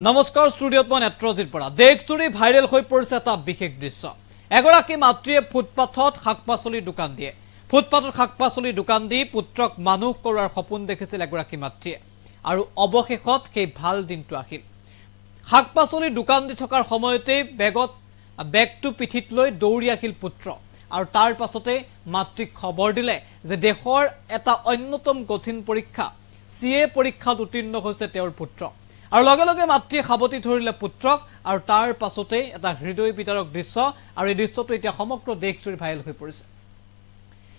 নমস্কাৰ ষ্টুডিঅ'ত মই নেত্ৰজিৰ পৰা দেখজুৰি ভাইৰেল হৈ পৰিছে এটা বিশেষ দৃশ্য এগৰাকী মাতৃয়ে ফুটপাথত শাক-পাচলিৰ দোকান দিয়ে ফুটপাথত শাক-পাচলিৰ দোকান দি পুত্ৰক মানুহ কৰাৰ সপোন দেখিছিল এগৰাকী মাতৃয়ে আৰু অৱশেষত সেই ভাল দিনটো আহিল শাক-পাচলিৰ দোকান দি থকাৰ সময়তে বেগটো পিঠিত লৈ দৌৰি আহিল পুত্ৰ আৰু তাৰ পাছতে মাতৃক খবৰ দিলে যে দেশৰ এটা অন্যতম কঠিন পৰীক্ষা সিএ পৰীক্ষাত উত্তীৰ্ণ হৈছে তেওঁৰ পুত্ৰ আৰু লগে লগে মাতৃয়ে খাবতি ধৰিলে পুত্ৰক আৰু তাৰ পাছতে এটা হৃদয় বিতাৰক দৃশ্য আৰু এই দৃশ্যটো এতিয়া সমগ্ৰ দেশজুৰি ভাইৰেল হৈ পৰিছে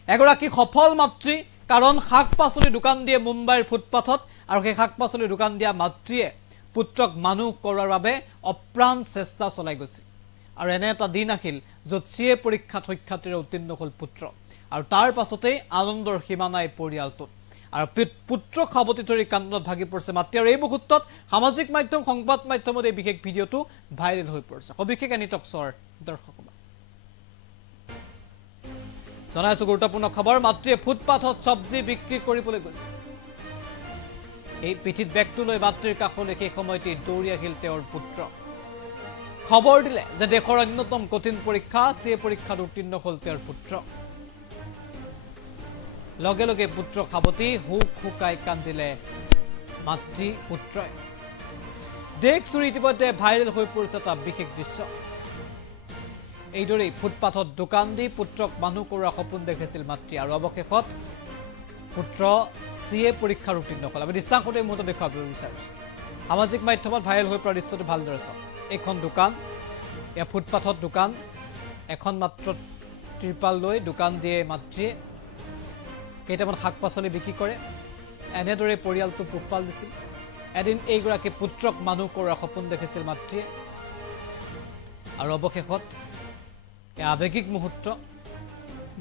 এগৰাকী সফল মাতৃ কাৰণ শাক-পাচলিৰ দোকান দিয়ে মুম্বাইৰ ফুটপাথত আৰু সেই শাক-পাচলিৰ দোকান দিয়া মাতৃয়ে পুত্ৰক মানুহ কৰাৰ বাবে অপ্ৰাণ চেষ্টা চলাই গৈছিল আৰু এনে এটা দিন আহিল য'ত সিএ পৰীক্ষাত শিক্ষাৰ্থীৰে উত্তীৰ্ণ হ'ল পুত্ৰ আৰু তাৰ পাছতে আনন্দৰ সীমা নাই পৰিয়ালটোত আৰু পুত্ৰ খাবতি ধৰি কান্দনত ভাগি পৰিছে মাতৃ আৰু এই মুহূৰ্তত সামাজিক মাধ্যম সংবাদ মাধ্যমত এই বিশেষ ভিডিঅ'টো ভাইৰেল হৈ পৰিছে সবিশেষ এনিটক্সৰ দৰ্শক জনাইছো গুৰুত্বপূৰ্ণ খবৰ মাতৃয়ে ফুটপাথত চব্জি বিক্ৰী কৰিবলৈ গৈছে এই পিঠিত বেগটো লৈ মাতৃৰ কাষলৈ সেই সময়তে দৌৰি আহিল তেওঁৰ পুত্ৰ খবৰ দিলে যে দেশৰ অন্যতম কঠিন পৰীক্ষা সিএ পৰীক্ষাত উত্তীৰ্ণ হ'ল তেওঁৰ পুত্ৰ লগে লগে পুত্ৰ খাবতি হুক হুকাই কান্দিলে মাতৃ পুত্ৰই দেখজুৰি ইতিমধ্যে ভাইৰেল হৈ পৰিছে এটা বিশেষ দৃশ্য এইদৰে ফুটপাথত দোকান দি পুত্ৰক মানুহ কৰাৰ সপোন দেখিছিল মাতৃ আৰু অৱশেষত পুত্ৰ সিএ পৰীক্ষাত উত্তীৰ্ণ হ'ল আমি দৃশ্যাংশতে মুহূৰ্ত দেখুৱাব বিচাৰিছো সামাজিক মাধ্যমত ভাইৰেল হৈ পৰা দৃশ্যটো ভালদৰে চাওক এখন দোকান এয়া ফুটপাথত দোকান এখন মাত্ৰ ত্ৰিপাল লৈ দোকান দিয়ে মাতৃয়ে কেইটামান শাক-পাচলি বিক্ৰী কৰে এনেদৰে পৰিয়ালটো পোহপাল দিছিল এদিন এইগৰাকী পুত্ৰক মানুহ কৰাৰ সপোন দেখিছিল মাতৃয়ে আৰু অৱশেষত এই আৱেগিক মুহূৰ্ত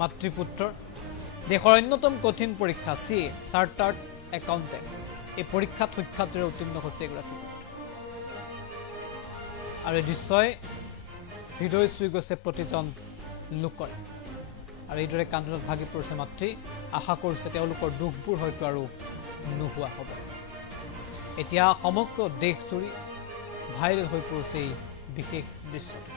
মাতৃ পুত্ৰৰ দেশৰ অন্যতম কঠিন পৰীক্ষা সিএ চাৰ্টাৰ্ড একাউণ্টেণ্ট এই পৰীক্ষাত শিক্ষাৰ্থীৰে উত্তীৰ্ণ হৈছে এগৰাকী আৰু এই দৃশ্যই হৃদয় চুই গৈছে প্ৰতিজন লোকৰ আৰু এইদৰে কান্দনত ভাগি পৰিছে মাতৃ আশা কৰিছে তেওঁলোকৰ দুখবোৰ হয়তো আৰু নোহোৱা হ'ব এতিয়া সমগ্ৰ দেশজুৰি ভাইৰেল হৈ পৰিছে এই বিশেষ দৃশ্যটো